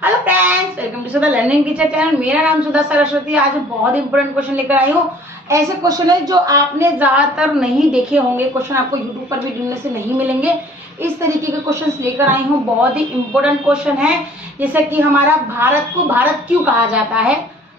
Hello friends, welcome to Sudha learning teacher channel. मेरा नाम सुधा सरस्वती। आज बहुत इंपॉर्टेंट क्वेश्चन लेकर आई हूँ। ऐसे क्वेश्चन है जो आपने ज्यादातर नहीं देखे होंगे, क्वेश्चन आपको यूट्यूब पर भी ढूंढने से नहीं मिलेंगे। इस तरीके के क्वेश्चंस लेकर आई हूँ। बहुत ही इंपॉर्टेंट क्वेश्चन है, जैसे कि हमारा भारत को भारत क्यों कहा जाता है,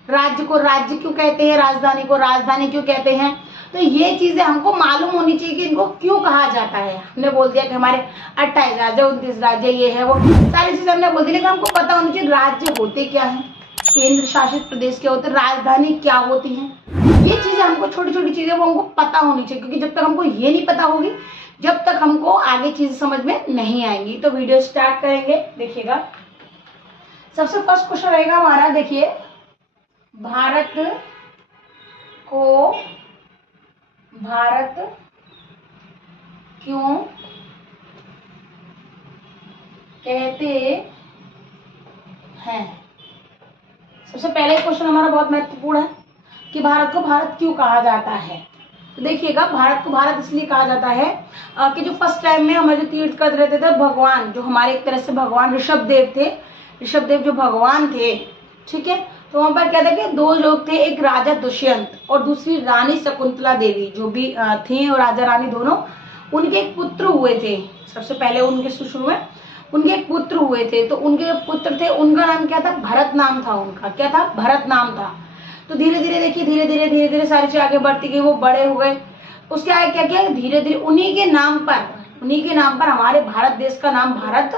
राज्य को राज्य क्यों कहते हैं, राजधानी को राजधानी क्यों कहते हैं। तो ये चीजें हमको मालूम होनी चाहिए कि इनको क्यों कहा जाता है। हमने बोल दिया कि हमारे 28 राज्य 29 राज्य ये है वो सारी चीजें हमने बोल दी, लेकिन हमको पता होनी चाहिए राज्य होते क्या है, केंद्र शासित प्रदेश क्या होते हैं, राजधानी क्या होती है। ये चीजें हमको छोटी छोटी चीजें वो हमको पता होनी चाहिए, क्योंकि जब तक हमको ये नहीं पता होगी जब तक हमको आगे चीजें समझ में नहीं आएंगी। तो वीडियो स्टार्ट करेंगे, देखिएगा। सबसे फर्स्ट क्वेश्चन रहेगा हमारा, देखिए, भारत को भारत क्यों कहते हैं। सबसे पहले क्वेश्चन हमारा बहुत महत्वपूर्ण है कि भारत को भारत क्यों कहा जाता है। तो देखिएगा, भारत को भारत इसलिए कहा जाता है कि जो फर्स्ट टाइम में हमारे जो तीर्थ कर रहते थे भगवान, जो हमारे एक तरह से भगवान ऋषभदेव थे, ऋषभदेव जो भगवान थे, ठीक है। तो वहां पर क्या था कि दो लोग थे, एक राजा दुष्यंत और दूसरी रानी शकुंतला देवी, जो भी थी, और राजा रानी दोनों, उनके एक पुत्र हुए थे। सबसे पहले उनके शुरू में उनके एक पुत्र हुए थे। तो उनके पुत्र थे, उनका नाम क्या था, भरत नाम था। उनका क्या था, भरत नाम था। तो धीरे धीरे देखिए, धीरे धीरे सारी चीज आगे बढ़ती गई, वो बड़े हो गए। उसके आगे क्या किया, धीरे धीरे उन्हीं के नाम पर हमारे भारत देश का नाम भारत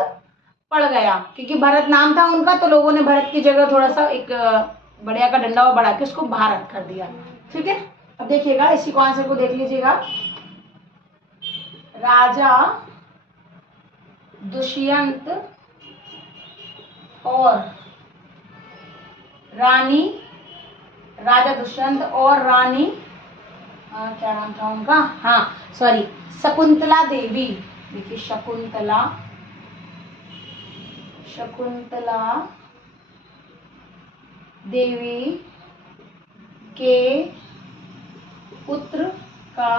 पड़ गया, क्योंकि भरत नाम था उनका। तो लोगों ने भरत की जगह थोड़ा सा एक बढ़िया का डंडा बढ़ा के उसको भारत कर दिया, ठीक है। अब देखिएगा, इसी को आंसर को देख लीजिएगा। राजा दुष्यंत और रानी, राजा दुष्यंत और रानी क्या नाम था उनका, शकुंतला देवी। देखिए, शकुंतला देवी के पुत्र का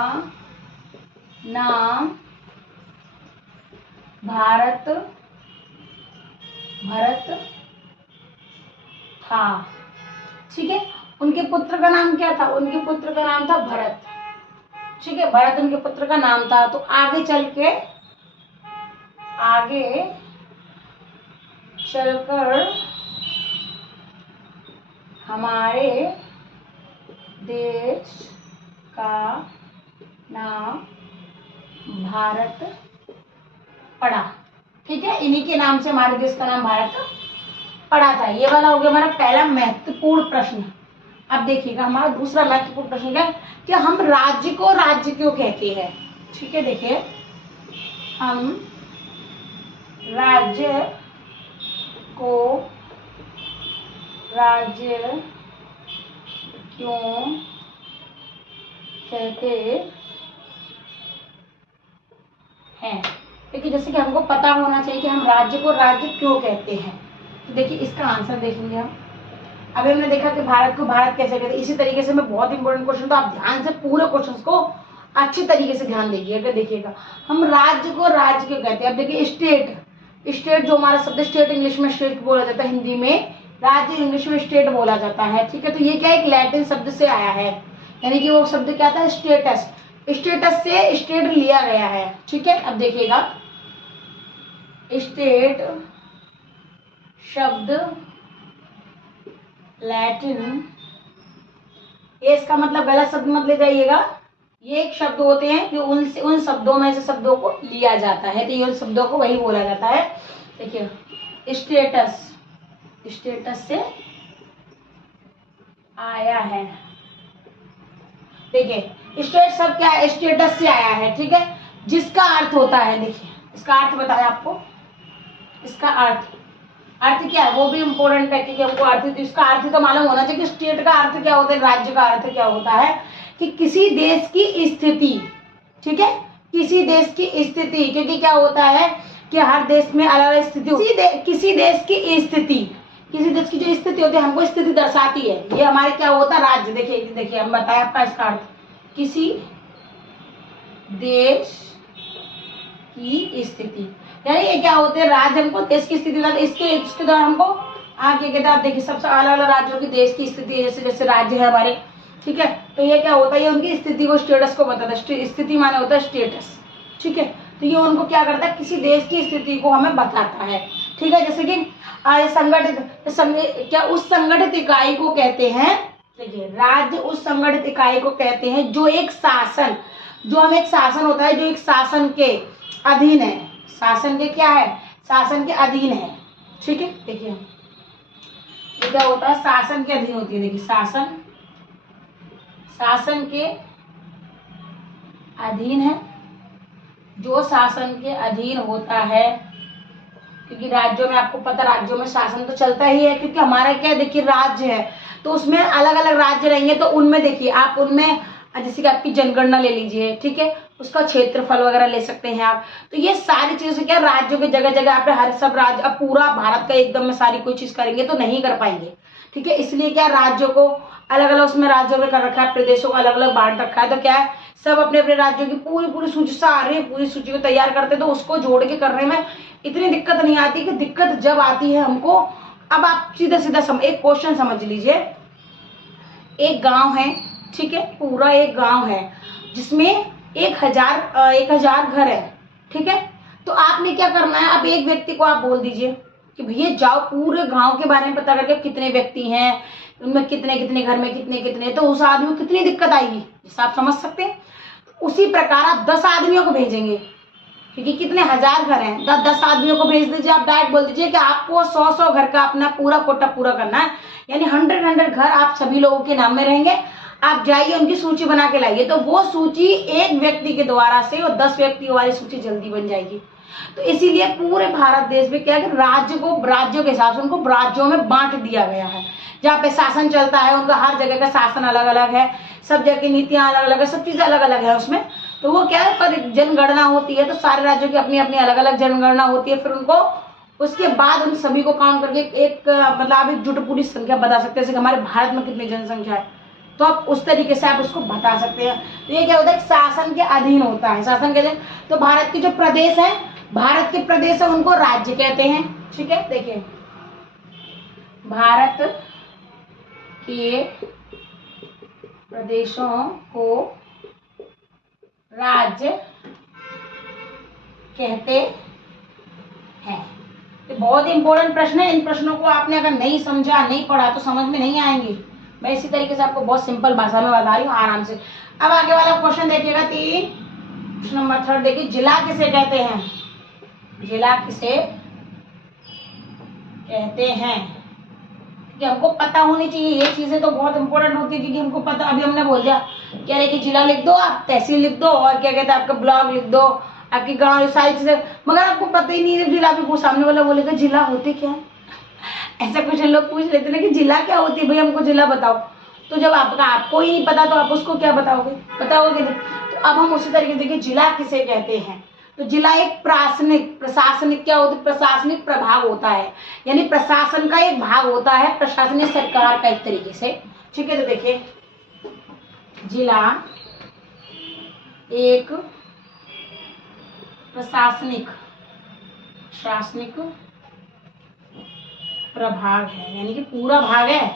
नाम भरत था, ठीक है। उनके पुत्र का नाम क्या था, उनके पुत्र का नाम था भरत, ठीक है। भरत उनके पुत्र का नाम था। तो आगे चलकर हमारे देश का नाम भारत पड़ा, ठीक है। इन्हीं के नाम से हमारे देश का नाम भारत पड़ा था। ये वाला हो गया हमारा पहला महत्वपूर्ण प्रश्न। अब देखिएगा, हमारा दूसरा महत्वपूर्ण प्रश्न क्या है कि हम राज्य को राज्य क्यों कहते हैं, ठीक है। देखिए, हम राज्य को राज्य क्यों कहते हैं, क्योंकि जैसे कि हमको पता होना चाहिए कि हम राज्य को राज्य क्यों कहते हैं। तो देखिए, इसका आंसर देखेंगे हम। अभी हमने देखा कि भारत को भारत कैसे कहते हैं। इसी तरीके से मैं बहुत इंपॉर्टेंट क्वेश्चन, तो आप ध्यान से पूरे क्वेश्चन को अच्छी तरीके से ध्यान दीजिएगा। देखिएगा, हम राज्य को राज्य क्यों कहते हैं। अब देखिए, स्टेट जो हमारा शब्द, स्टेट इंग्लिश में स्टेट बोला जाता है, हिंदी में राज्य, इंग्लिश में स्टेट बोला जाता है, ठीक है। तो ये क्या एक लैटिन शब्द से आया है, यानी कि वो शब्द क्या था, स्टेटस से स्टेट लिया गया है, ठीक है। अब देखिएगा, स्टेट शब्द लैटिन, ये इसका मतलब गलत शब्द मत ले जाइएगा। ये एक शब्द होते हैं कि उन शब्दों में से शब्दों को लिया जाता है, तो ये उन शब्दों को वही बोला जाता है। देखिए, स्टेटस से आया है। देखिए, स्टेट शब्द क्या है, स्टेटस से आया है, ठीक है, जिसका अर्थ होता है, देखिए इसका अर्थ बताया आपको। इसका अर्थ क्या है वो भी इम्पोर्टेंट है, क्योंकि हमको इसका अर्थ तो मालूम होना चाहिए कि स्टेट का अर्थ क्या होता है, राज्य का अर्थ क्या होता है, कि किसी देश की स्थिति, ठीक है, किसी देश की स्थिति। क्योंकि क्या होता है कि हर देश में अलग अलग स्थिति होती है। किसी देश की जो स्थिति होती है हमको स्थिति दर्शाती है। ये हमारे क्या होता है, राज्य। देखिए हम बताए आपका इसका अर्थ, किसी देश की स्थिति, यानी ये क्या होते हैं, राज्य हमको देश की स्थिति बताते, इसके द्वारा हमको आगे कहते हैं, आप देखिए सबसे अलग अलग राज्यों की देश की स्थिति है, जैसे जैसे राज्य है हमारे, ठीक है। तो ये क्या होता है, ये उनकी स्थिति को, स्टेटस को बताता है। स्थिति माने होता है स्टेटस, ठीक है। तो ये उनको क्या करता है, किसी देश की स्थिति को हमें बताता है, ठीक है। जैसे कि क्या उस संगठित इकाई को कहते हैं, देखिए राज्य उस संगठित इकाई को कहते हैं जो एक शासन, जो हम एक शासन होता है जो एक शासन के अधीन है, शासन के क्या है, शासन के अधीन है, ठीक है। देखिए ये क्या होता है, शासन के अधीन होती है, देखिए शासन, शासन के अधीन है, जो शासन के अधीन होता है, क्योंकि राज्यों में आपको पता, राज्यों में शासन तो चलता ही है, क्योंकि हमारा क्या है, देखिए राज्य है तो उसमें अलग अलग राज्य रहेंगे, तो उनमें देखिए आप उनमें जैसे कि आपकी जनगणना ले लीजिए, ठीक है, उसका क्षेत्रफल वगैरह ले सकते हैं आप। तो ये सारी चीजें क्या, राज्यों के जगह जगह आप हर सब राज्य, अब पूरा भारत का एकदम में सारी कोई चीज करेंगे तो नहीं कर पाएंगे, ठीक है। इसलिए क्या, राज्यों को अलग अलग उसमें राज्यों में कर रखा है, प्रदेशों को अलग अलग बांट रखा है। तो क्या है, सब अपने अपने राज्यों की पूरी पूरी सूची, सारी पूरी सूची को तैयार करते, तो उसको जोड़ के करने में इतनी दिक्कत नहीं आती। कि दिक्कत जब आती है हमको, अब आप सीधा सीधा एक क्वेश्चन समझ लीजिए, एक गांव है, ठीक है, पूरा एक गांव है जिसमें 1000 घर है, ठीक है। तो आपने क्या करना है, अब एक व्यक्ति को आप बोल दीजिए कि भैया जाओ पूरे गांव के बारे में पता करके कितने व्यक्ति हैं, उनमें कितने कितने घर में कितने कितने, तो उस आदमी को कितनी दिक्कत आएगी, जैसा आप समझ सकते हैं। उसी प्रकार आप 10 आदमियों को भेजेंगे, क्योंकि कितने 1000 घर हैं, 10 आदमियों को भेज दीजिए। आप डायरेक्ट बोल दीजिए कि आपको 100 घर का अपना पूरा कोटा पूरा करना है, यानी 100 घर आप सभी लोगों के नाम में रहेंगे। आप जाइए उनकी सूची बना के लाइए, तो वो सूची एक व्यक्ति के द्वारा से और 10 व्यक्तियों वाली सूची जल्दी बन जाएगी। तो इसीलिए पूरे भारत देश में क्या है कि राज्यों के हिसाब से उनको राज्यों में बांट दिया गया है, जहाँ पे शासन चलता है उनका हर जगह का शासन अलग अलग है, सब जगह की नीतियां अलग अलग है, सब चीजें अलग अलग है उसमें। तो वो क्या है, पर जनगणना होती है तो सारे राज्यों की अपनी अपनी अलग अलग जनगणना होती है, फिर उनको उसके बाद उन सभी को काउंट करके एक मतलब आप एक जुट पूरी संख्या बता सकते हैं, जैसे हमारे भारत में कितनी जनसंख्या है, तो आप उस तरीके से आप उसको बता सकते हैं। तो ये क्या होता है, शासन के अधीन होता है, शासन के अधीन। तो भारत के जो प्रदेश है, भारत के प्रदेश है उनको राज्य कहते हैं, ठीक है। देखिए भारत के प्रदेशों को राज्य कहते हैं। तो बहुत इंपॉर्टेंट प्रश्न है, इन प्रश्नों को आपने अगर नहीं समझा, नहीं पढ़ा तो समझ में नहीं आएंगे। मैं इसी तरीके से आपको बहुत सिंपल भाषा में बता रही हूँ, आराम से। अब आगे वाला क्वेश्चन देखिएगा, 3 प्रश्न नंबर 3 देखिए, जिला किसे कहते हैं, जिला किसे कहते हैं, कि हमको पता होनी चाहिए, ये चीजें तो बहुत इंपॉर्टेंट होती है, क्योंकि हमको पता, अभी हमने बोल दिया क्या है कि जिला लिख दो, आप तहसील लिख दो, और क्या कहते हैं आपका ब्लॉक लिख दो, आपकी गांव, सारी चीजें, मगर आपको पता ही नहीं है जिला। भी सामने वाला बोलेगा जिला होते क्या है, ऐसा क्वेश्चन लोग पूछ लेते हैं कि जिला क्या होती है, भाई हमको जिला बताओ। तो जब आपको ही नहीं पता तो आप उसको क्या बताओगे, बताओगे नहीं। तो अब हम उसी तरीके से देखिए, जिला किसे कहते हैं। तो जिला एक प्रशासनिक क्या होता है, प्रशासनिक प्रभाग होता है, यानी प्रशासन का एक भाग होता है, प्रशासनिक सरकार का एक तरीके से, ठीक है। तो देखिए जिला एक प्रशासनिक प्रभाग है, यानी कि पूरा भाग है,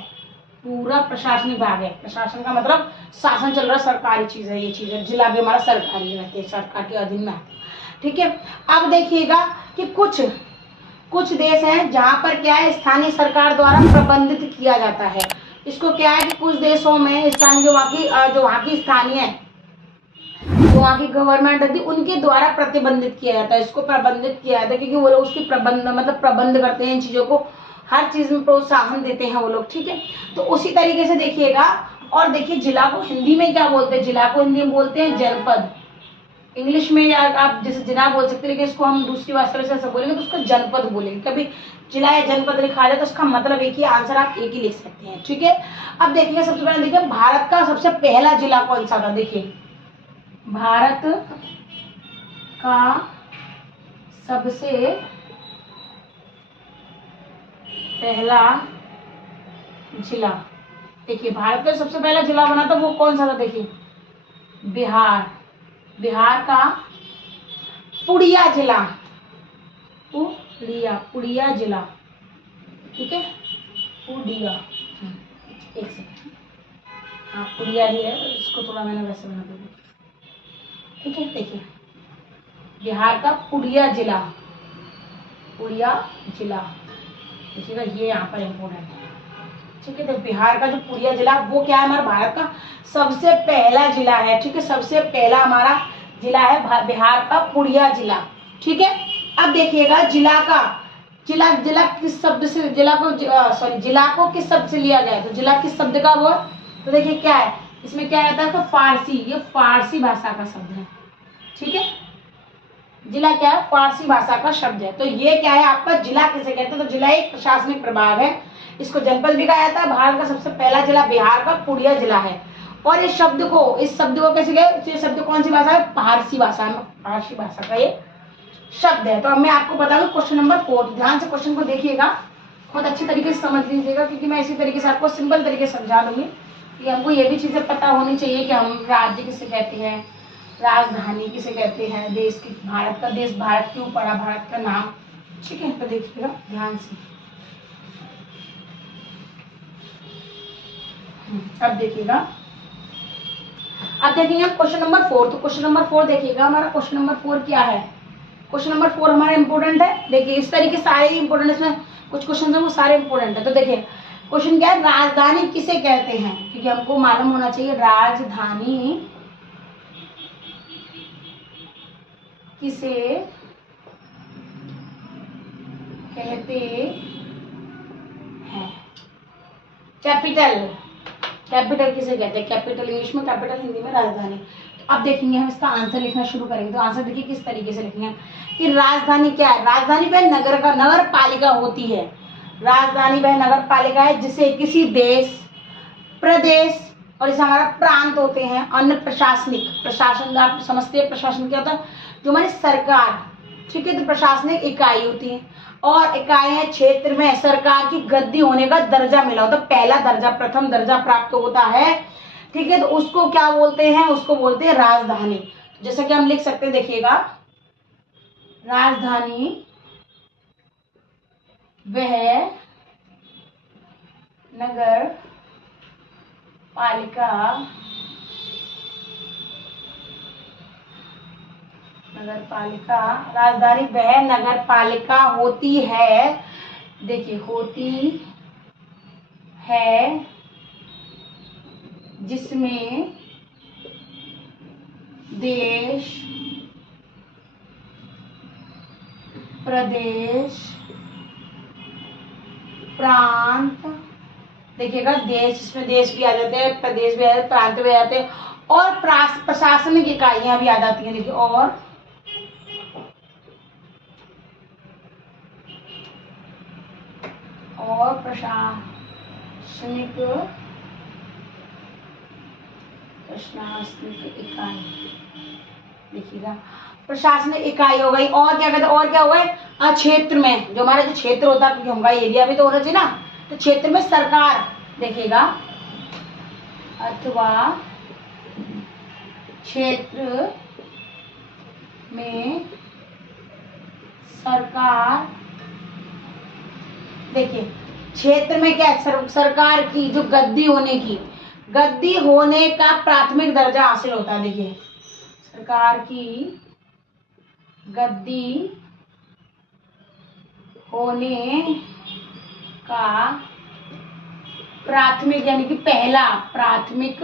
पूरा प्रशासनिक भाग है। प्रशासन का मतलब शासन चल रहा, सरकारी चीज है, ये चीज है। जिला भी हमारा सरकारी रहते हैं, सरकार के अधीन में आते हैं, ठीक है। अब देखिएगा कि कुछ देश हैं जहां पर क्या है, स्थानीय सरकार द्वारा प्रबंधित किया जाता है। इसको क्या है कि कुछ देशों में स्थानीय जो वहाँ की स्थानीय जो वहाँ की गवर्नमेंट होती है उनके द्वारा प्रतिबंधित किया जाता है, इसको प्रबंधित किया जाता है, क्योंकि वो लोग उसकी प्रबंध करते हैं, इन चीजों को हर चीज में प्रोत्साहन देते हैं वो लोग, ठीक है। तो उसी तरीके से देखिएगा, और देखिए जिला को हिंदी में क्या बोलते हैं, जिला को हिंदी में बोलते हैं जनपद। इंग्लिश में या आप जैसे जिला बोल सकते हैं, लेकिन इसको हम दूसरी भाषा से ऐसा बोलेंगे तो उसको जनपद बोलेंगे। कभी जिला या जनपद लिखा जाए तो उसका मतलब एक ही, आंसर आप एक ही लिख सकते हैं, ठीक है। अब देखिए सबसे पहले देखिए भारत का सबसे पहला जिला कौन सा था, देखिए भारत का सबसे पहला जिला, देखिए भारत का सबसे पहला जिला बना था वो कौन सा था, देखिए बिहार का पुड़िया जिला, पुड़िया जिला, ठीक है। पुड़िया। एक सेकंड, हाँ पुड़िया ही है, इसको थोड़ा मैंने वैसे बना दूंगी। ठीक है, देखिए बिहार का पुड़िया जिला, पुड़िया जिला देखिएगा, ये यहाँ पर इम्पोर्टेंट है। ठीक है, तो बिहार का जो पुड़िया जिला वो क्या है, हमारा भारत का सबसे पहला जिला है। ठीक है, सबसे पहला हमारा जिला है बिहार का पुड़िया जिला। ठीक है, अब देखिएगा जिला का, जिला किस शब्द से, जिला को किस शब्द से लिया गया है, तो जिला किस शब्द का वो, तो देखिए क्या है इसमें, क्या रहता है, तो फारसी, ये फारसी भाषा का शब्द है। ठीक है, जिला क्या है, फारसी भाषा का शब्द है। तो ये क्या है आपका, जिला किसे कहते हैं, तो जिला एक प्रशासनिक प्रभाग है, इसको जनपद भी कहा जाता है। भारत का सबसे पहला जिला बिहार का पुड़िया जिला है। और इस शब्द को कैसे गए, ये शब्द कौन सी भाषा है, फारसी भाषा में, फारसी भाषा का ये शब्द है। तो अब मैं आपको बता दूं क्वेश्चन नंबर 4, ध्यान से क्वेश्चन को देखिएगा, बहुत अच्छी तरीके से समझ लीजिएगा, क्योंकि मैं इसी तरीके से आपको सिंपल तरीके से समझा दूंगी कि हमको ये भी चीजें पता होनी चाहिए कि हम राज्य किसे कहते हैं, राजधानी किसे कहते हैं, देश की, भारत का देश भारत क्यों पड़ा, भारत का नाम। ठीक है, तो देखिएगा ध्यान से। अब देखिएगा, अब देखेंगे क्वेश्चन नंबर 4। तो क्वेश्चन नंबर 4 देखिएगा, हमारा क्वेश्चन नंबर 4 क्या है, क्वेश्चन नंबर 4 हमारा इंपोर्टेंट है। देखिए इस तरीके सारे इंपोर्टेंट, इसमें कुछ क्वेश्चन है वो सारे इंपोर्टेंट है। तो देखिए क्वेश्चन क्या है, राजधानी किसे कहते हैं, क्योंकि हमको मालूम होना चाहिए राजधानी किसे कहते हैं। कैपिटल किसे कहते हैं, कैपिटल इंग्लिश में कैपिटल, हिंदी में राजधानी। तो अब देखेंगे हम इसका आंसर लिखना शुरू करेंगे। तो आंसर देखिए किस तरीके से लिखेंगे कि राजधानी क्या है, राजधानी वह नगर पालिका होती है। राजधानी वह नगर पालिका है जिसे किसी देश, प्रदेश और जैसे हमारा प्रांत होते हैं, अन्य प्रशासन, आप समझते हैं प्रशासन क्या होता है, जो हमारी सरकार। ठीक है, तो प्रशासनिक इकाई होती है, और इकाइयां क्षेत्र में सरकार की गद्दी होने का दर्जा मिला होता है, पहला दर्जा, प्रथम दर्जा प्राप्त होता है। ठीक है, तो उसको क्या बोलते हैं, उसको बोलते हैं राजधानी। जैसा कि हम लिख सकते हैं, देखिएगा राजधानी वह नगर पालिका, राजधानी वह नगर पालिका होती है। देखिए होती है जिसमें देश, प्रदेश, प्रांत, देखिएगा देश, इसमें देश भी आ जाते हैं, प्रदेश भी आ जाते हैं, प्रांत भी आ जाते हैं, और प्रशासनिक इकाइयां भी आ जाती हैं। देखिए और प्रशासनिक इकाई, देखिएगा प्रशासनिक इकाई हो गई। और क्या कहते हैं, और क्या हो गए, क्षेत्र में, जो हमारा जो क्षेत्र होता है, क्योंकि हमारा एरिया भी तो होना चाहिए ना, तो क्षेत्र में सरकार, देखिएगा अथवा क्षेत्र में सरकार। देखिए क्षेत्र में क्या है, सरकार की जो गद्दी होने का प्राथमिक दर्जा हासिल होता है। देखिए सरकार की गद्दी होने का प्राथमिक, यानी कि पहला प्राथमिक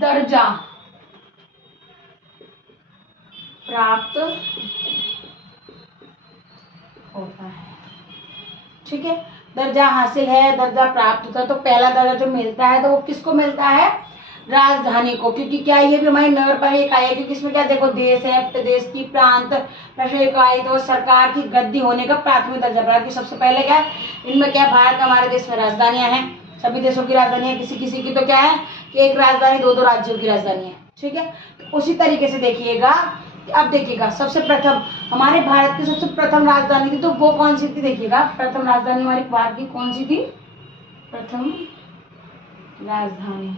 दर्जा प्राप्त होता है। ठीक है, दर्जा हासिल है, दर्जा प्राप्त होता है, तो पहला दर्जा जो मिलता है तो वो किसको मिलता है, राजधानी को। क्योंकि क्या ये भी हमारी नगर पालिका इकाई है, क्योंकि इसमें क्या देखो देश है, प्रदेश की, प्रांत, प्रशासनिक इकाई, तो सरकार की गद्दी होने का प्राथमिक दर्जा प्राप्त। कि सबसे पहले क्या है, इनमें क्या, भारत हमारे देश में राजधानियां हैं, सभी देशों की राजधानी है, किसी किसी की तो क्या है कि एक राजधानी, दो राज्यों की राजधानी है। ठीक है, तो उसी तरीके से देखिएगा, अब देखिएगा सबसे प्रथम हमारे भारत की सबसे प्रथम राजधानी थी, तो वो कौन सी थी, देखिएगा प्रथम राजधानी हमारी भारत की कौन सी थी, प्रथम राजधानी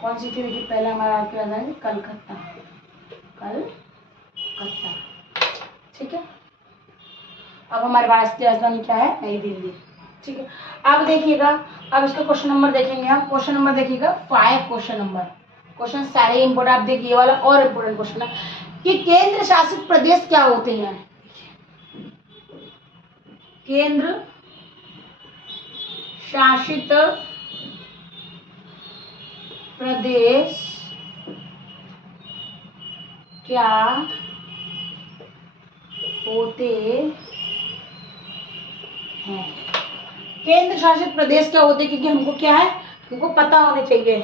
कौन सी थी, देखिए पहला हमारा राजधानी कलकत्ता। ठीक है, अब हमारे भारत की राजधानी क्या है? नई दिल्ली। ठीक है, अब देखिएगा, अब इसका क्वेश्चन नंबर देखेंगे हम। क्वेश्चन नंबर देखिएगा 5। क्वेश्चन सारे इंपोर्टेंट, आप देखिए, ये वाला और इम्पोर्टेंट क्वेश्चन है कि केंद्र शासित प्रदेश क्या होते हैं? केंद्र शासित प्रदेश क्या होते हैं? केंद्र शासित प्रदेश क्या होते हैं, क्योंकि हमको क्या है, हमको पता होने चाहिए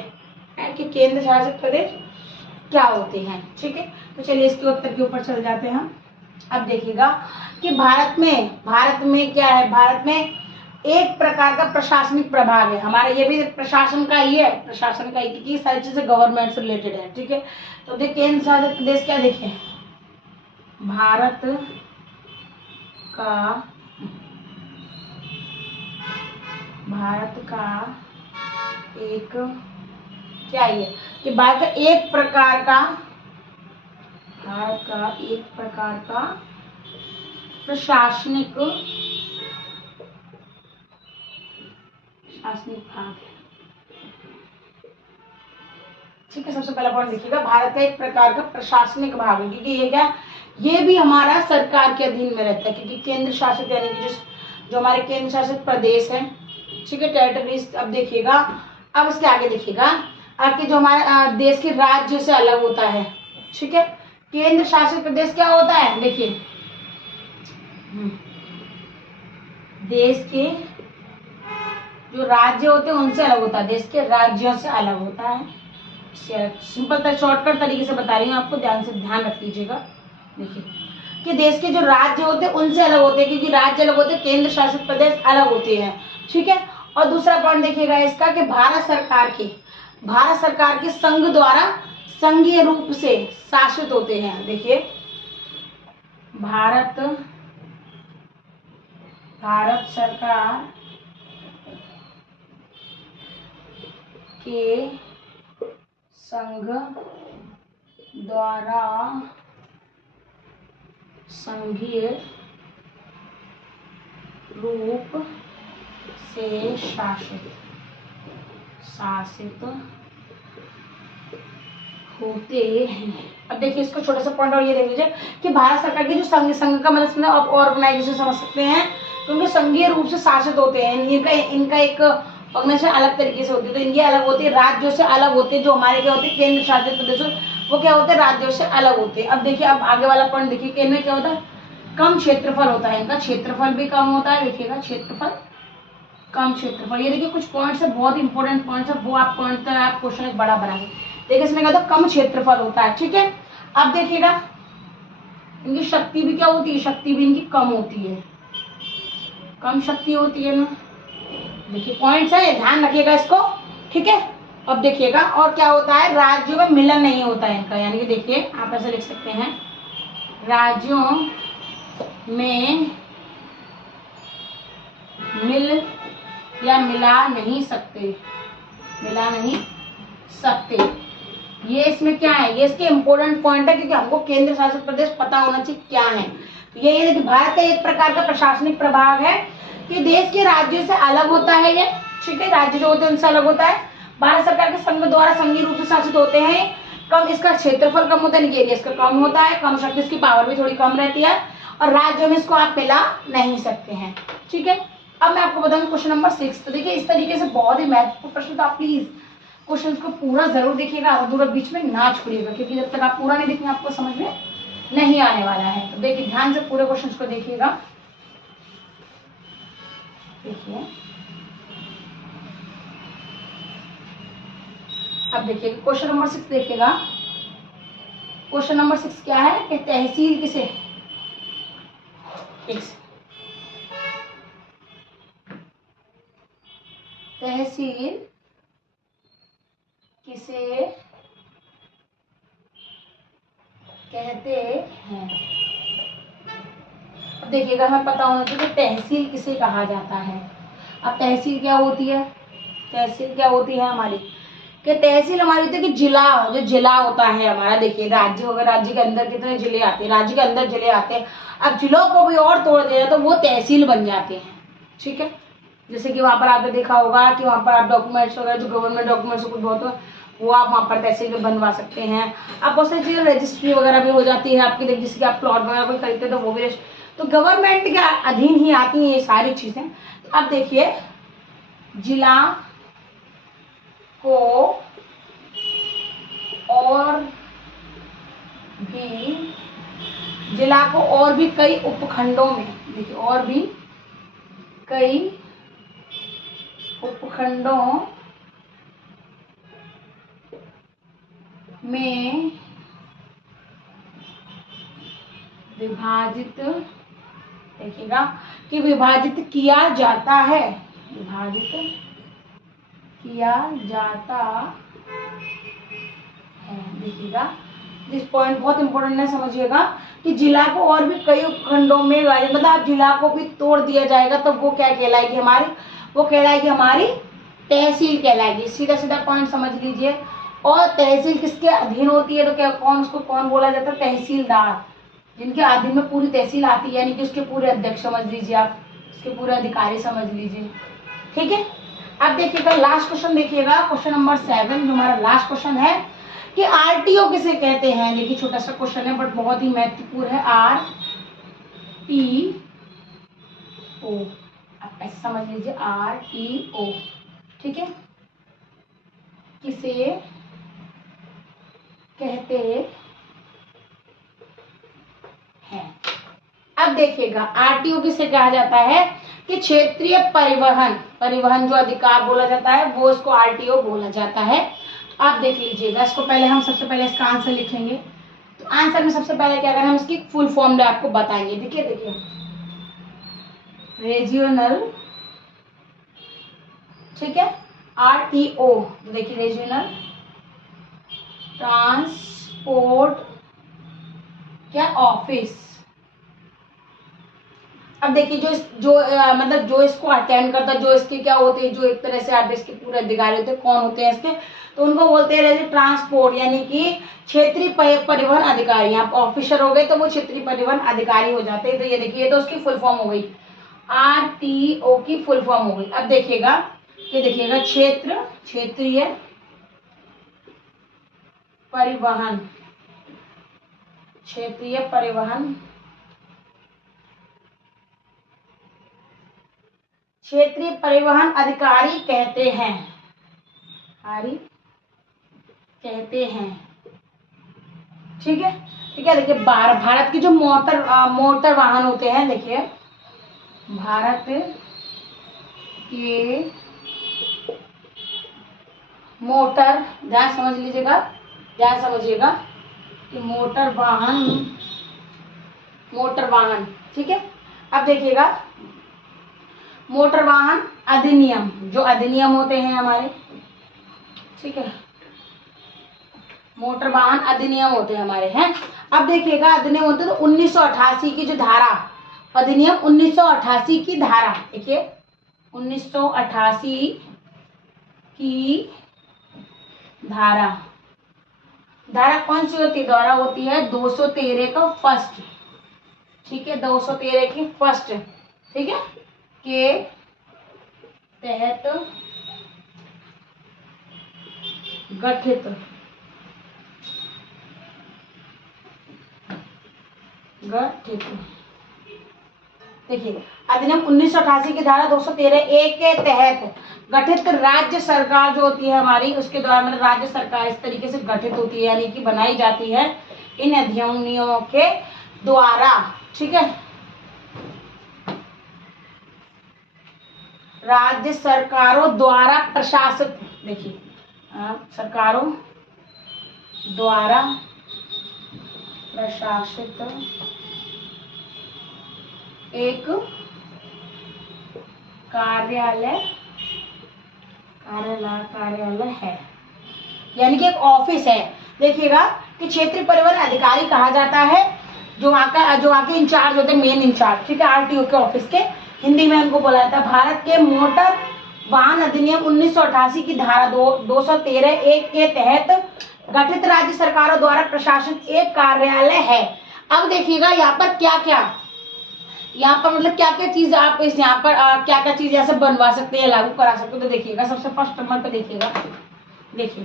है कि केंद्र शासित प्रदेश क्या होते हैं। ठीक है, तो चलिए इसके उत्तर के ऊपर चल जाते हैं हम। अब देखिएगा कि भारत में क्या है, भारत में एक प्रकार का प्रशासनिक प्रभाग है हमारा, ये भी प्रशासन का ही है, प्रशासन का ही, क्योंकि सारी चीजें गवर्नमेंट से रिलेटेड है। ठीक है, तो देखिए केंद्र शासित प्रदेश क्या, देखिए भारत का एक क्या है कि भारत का एक प्रकार का प्रशासनिक भाग है। ठीक है, सबसे पहला पॉइंट देखिएगा, भारत का एक प्रकार का प्रशासनिक भाग है, क्योंकि ये क्या, ये भी हमारा सरकार के अधीन में रहता है, क्योंकि केंद्र शासित यानी कि जो हमारे केंद्र शासित प्रदेश है, ठीक है, टेरिटरीज। अब देखिएगा, अब इसके आगे देखिएगा आपके जो हमारे देश के राज्य से अलग होता है। ठीक है, केंद्र शासित प्रदेश क्या होता है, देखिए देश के जो राज्य होते हैं उनसे अलग होता है, देश के राज्यों से अलग होता है। सिंपल शॉर्टकट तरीके से बता रही हूँ आपको, ध्यान रख लीजिएगा। देखिए कि देश के जो राज्य होते हैं उनसे अलग होते हैं, क्योंकि राज्य अलग होते हैं, केंद्र शासित प्रदेश अलग होते हैं। ठीक है, और दूसरा पॉइंट देखिएगा इसका कि भारत सरकार के संघ द्वारा संघीय रूप से शासित होते हैं। देखिए भारत सरकार के संघ द्वारा संघीय रूप से शासित होते हैं। अब देखिए इसको छोटा सा पॉइंट और ये देख लीजिए कि भारत सरकार की जो संघ का मतलब आप ऑर्गेनाइजेशन समझ सकते हैं, तो उनके संघीय रूप से शासित होते हैं। इनका एक ऑर्गेनाइजेशन अलग तरीके से होती है, तो इनकी अलग होती है, राज्यों से अलग होते हैं। जो हमारे क्या होते हैं केंद्र शासित प्रदेश, वो क्या होते हैं, राज्यों से अलग होते हैं। अब देखिए, अब आगे वाला पॉइंट देखिए कि इनमें क्या होता है, कम क्षेत्रफल होता है, इनका क्षेत्रफल भी कम होता है। देखिएगा कम क्षेत्रफल, ये देखिए कुछ पॉइंट्स है, बहुत इंपॉर्टेंट पॉइंट्स है, वो आप पॉइंट आप क्वेश्चन एक बड़ा बनाएंगे। देखिए इसमें क्या होता है, कम क्षेत्रफल होता है। ठीक है, अब देखिएगा इनकी शक्ति भी क्या होती है, शक्ति भी इनकी कम होती है, कम शक्ति होती है ना। देखिए पॉइंट्स है, ध्यान रखिएगा इसको। ठीक है, अब देखिएगा और क्या होता है, राज्यों में मिलन नहीं होता है इनका, यानी कि देखिए आप ऐसे लिख सकते हैं, राज्यों में मिला नहीं सकते। ये इसमें क्या है, ये इसके इंपॉर्टेंट पॉइंट है, क्योंकि हमको केंद्र शासित प्रदेश पता होना चाहिए क्या है। तो ये देखिए भारत का एक प्रकार का प्रशासनिक प्रभाग है कि देश के राज्यों से अलग होता है ये। ठीक है, राज्य जो होते हैं उनसे अलग होता है। भारत सरकार के संघ द्वारा संघीय रूप से शासित होते हैं। कम इसका क्षेत्रफल कम होता है, एरिया इसका कम होता है, कम शक्ति, इसकी पावर भी थोड़ी कम रहती है, और राज्यों में इसको आप मिला नहीं सकते हैं। ठीक है, अब मैं आपको बताऊंगी क्वेश्चन नंबर 6। तो देखिए इस तरीके से बहुत ही महत्वपूर्ण प्रश्न, तो आप प्लीज क्वेश्चन को पूरा जरूर देखिएगा, अधूरा बीच में ना छोड़िएगा, क्योंकि जब तक आप पूरा नहीं देखेंगे आपको समझ में नहीं आने वाला है। तो देखिए ध्यान से पूरे क्वेश्चन को देखिएगा। देखिए अब देखिए क्वेश्चन नंबर 6 देखिएगा। क्वेश्चन नंबर 6 क्या है कि तहसील किसे, तहसील किसे कहते हैं। अब देखिएगा हमें पता होना चाहिए कि तहसील किसे कहा जाता है। अब तहसील क्या होती है, तहसील क्या होती है हमारी, कि तहसील हमारी होती है कि जिला, जो जिला होता है हमारा, देखिए राज्य होगा, राज्य के अंदर कितने जिले आते हैं, राज्य के अंदर जिले आते हैं। अब जिलों को भी और तोड़ दिया तो वो तहसील बन जाते हैं, ठीक है। जैसे कि वहां पर आपने देखा होगा कि वहां पर आप डॉक्यूमेंट्स वगैरह जो गवर्नमेंट डॉक्यूमेंट्स कुछ बहुत वो आप वहां पर तहसील में बनवा सकते हैं। आप बहुत सारी चीजें रजिस्ट्री वगैरह भी हो जाती है आपकी, जैसे कि आप प्लॉट वगैरह कोई खरीदते हैं तो वो भी तो गवर्नमेंट के अधीन ही आती हैं ये सारी चीजें। तो अब देखिए जिला को और भी कई उपखंडों में, देखिए और भी कई उपखंडों में विभाजित, देखिएगा कि विभाजित किया जाता है, विभाजित किया जाता है। देखिएगा दिस पॉइंट बहुत इंपॉर्टेंट है, समझिएगा कि जिला को और भी कई उपखंडों में विभाजित, मतलब आप जिला को भी तोड़ दिया जाएगा तो वो क्या कहलाएगी हमारी, वो कहलाएगी हमारी तहसील कहलाएगी। सीधा सीधा पॉइंट समझ लीजिए। और तहसील किसके अधीन होती है, तो क्या कौन, उसको कौन बोला जाता है, तहसीलदार, जिनके अधीन में पूरी तहसील आती है, यानी कि उसके पूरे अध्यक्ष समझ लीजिए आप, उसके पूरे अधिकारी समझ लीजिए, ठीक है। अब देखिएगा लास्ट क्वेश्चन, देखिएगा क्वेश्चन नंबर 7 जो हमारा लास्ट क्वेश्चन है कि आरटीओ किसे कहते हैं। देखिए छोटा सा क्वेश्चन है बट बहुत ही महत्वपूर्ण है। RTO, आप ऐसे समझ लीजिए, RTO, ठीक है, किसे कहते हैं। अब देखिएगा आरटीओ किसे कहा जाता है कि क्षेत्रीय परिवहन जो अधिकार बोला जाता है वो इसको आरटीओ बोला जाता है। आप देख लीजिएगा इसको, पहले हम सबसे पहले इसका आंसर लिखेंगे। तो आंसर में सबसे पहले क्या करें, हम इसकी फुल फॉर्म आपको बताएंगे। देखिए रीजनल, ठीक है, आरटीओ, देखिए रीजनल ट्रांसपोर्ट क्या ऑफिस। अब देखिए मतलब जो इसको अटेंड करता है, जो इसके क्या होते हैं, जो एक तरह से आप इसके पूरे अधिकारी होते हैं, कौन होते हैं इसके, तो उनको बोलते हैं ट्रांसपोर्ट, यानी कि क्षेत्रीय परिवहन अधिकारी। आप ऑफिसर हो गए तो वो क्षेत्रीय परिवहन अधिकारी हो जाते हैं। तो ये देखिए तो उसकी फुल फॉर्म हो गई, आरटीओ की फुल फॉर्म हो गई। अब देखिएगा ये देखिएगा क्षेत्रीय परिवहन, क्षेत्रीय परिवहन अधिकारी कहते हैं, ठीक है। देखिए भारत के जो मोटर वाहन होते हैं, देखिए भारत के मोटर, ध्यान समझिएगा कि मोटर वाहन, ठीक है। अब देखिएगा मोटर वाहन अधिनियम, जो अधिनियम होते हैं हमारे, ठीक है, मोटर वाहन अधिनियम होते हैं हमारे हैं। अब देखिएगा अधिनियम होते हैं तो 1988 की जो धारा, अधिनियम 1988 की धारा, देखिए 1988 की धारा कौन सी होती है, धारा होती है 213 का फर्स्ट, ठीक है, 213 की फर्स्ट, ठीक है, के तहत गठित देखिए अधिनियम 1988 की धारा 213A के तहत गठित राज्य सरकार जो होती है हमारी, उसके द्वारा मतलब राज्य सरकार इस तरीके से गठित होती है, यानी कि बनाई जाती है इन अधिनियमों के द्वारा, ठीक है। राज्य सरकारों द्वारा प्रशासित, देखिए सरकारों द्वारा प्रशासित एक कार्यालय है, यानी कि एक ऑफिस है। देखिएगा कि क्षेत्रीय परिवहन अधिकारी कहा जाता है जो आके इंचार्ज होते हैं, मेन इंचार्ज, ठीक है, आरटीओ के ऑफिस के। हिंदी में उनको बोला जाता है भारत के मोटर वाहन अधिनियम 1988 की धारा 213(1) के तहत गठित राज्य सरकारों द्वारा प्रशासन एक कार्यालय है। अब देखिएगा यहाँ पर क्या क्या, यहाँ पर मतलब क्या क्या चीज आप इस यहाँ पर क्या क्या चीज ऐसे बनवा सकते हैं, लागू करा सकते हो। तो देखिएगा सबसे फर्स्ट नंबर पे देखिएगा, देखिए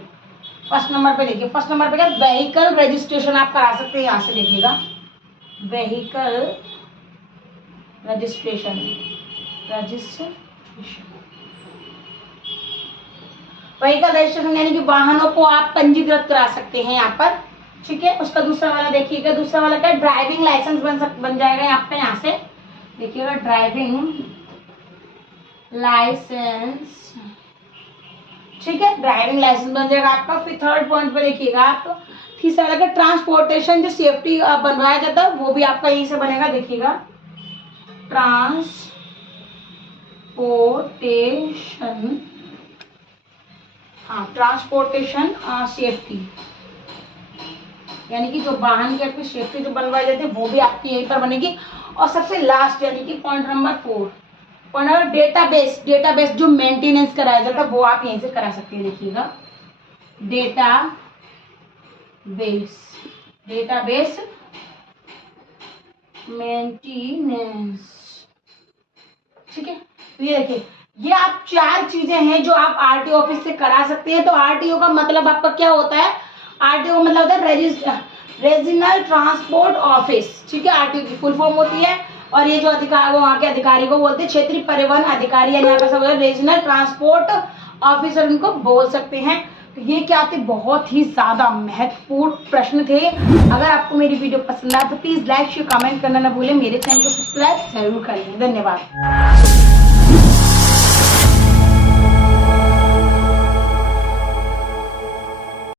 फर्स्ट नंबर पे देखिए, फर्स्ट नंबर पे क्या, व्हीकल रजिस्ट्रेशन आप करा सकते हैं। यहाँ से देखिएगा व्हीकल रजिस्ट्रेशन, व्हीकल रजिस्ट्रेशन यानी कि वाहनों को आप पंजीकृत करा सकते हैं यहाँ पर, ठीक है। उसका दूसरा वाला देखिएगा, दूसरा वाला क्या, ड्राइविंग लाइसेंस बन जाएगा आपका। यहाँ से देखिएगा ड्राइविंग लाइसेंस, ठीक है, ड्राइविंग लाइसेंस बन जाएगा आपका। फिर थर्ड पॉइंट पे देखिएगा आप, तीसरा वाला ट्रांसपोर्टेशन, जो सेफ्टी बनवाया जाता है वो भी आपका यहीं से बनेगा। देखिएगा ट्रांसपोर्टेशन, हाँ ट्रांसपोर्टेशन सेफ्टी, यानी कि जो वाहन की आपकी सेफ्टी जो बनवाई जाती है वो भी आपकी यहीं पर बनेगी। और सबसे लास्ट यानी कि point number 4, point number database, database जो मेंटेनेंस कराया जाता है वो आप यहीं से करा सकते हैं। देखिएगा डेटाबेस मेंटेनेंस, ठीक है। तो ये देखिए, ये आप 4 चीजें हैं जो आप आरटीओ ऑफिस से करा सकते हैं। तो आरटीओ का मतलब आपका क्या होता है, आरटीओ मतलब होता है रीजनल ट्रांसपोर्ट ऑफिस, ठीक है। आरटीओ की फुल फॉर्म होती है, और ये जो अधिकार वहाँ के अधिकारी को बोलते हैं क्षेत्रीय परिवहन अधिकारी, यानी यहाँ का रीजनल ट्रांसपोर्ट ऑफिसर उनको बोल सकते हैं। तो ये क्या थे, बहुत ही ज्यादा महत्वपूर्ण प्रश्न थे। अगर आपको मेरी वीडियो पसंद आए तो प्लीज लाइक शेयर कमेंट करना ना भूलें। मेरे चैनल को सब्सक्राइब जरूर करें। धन्यवाद।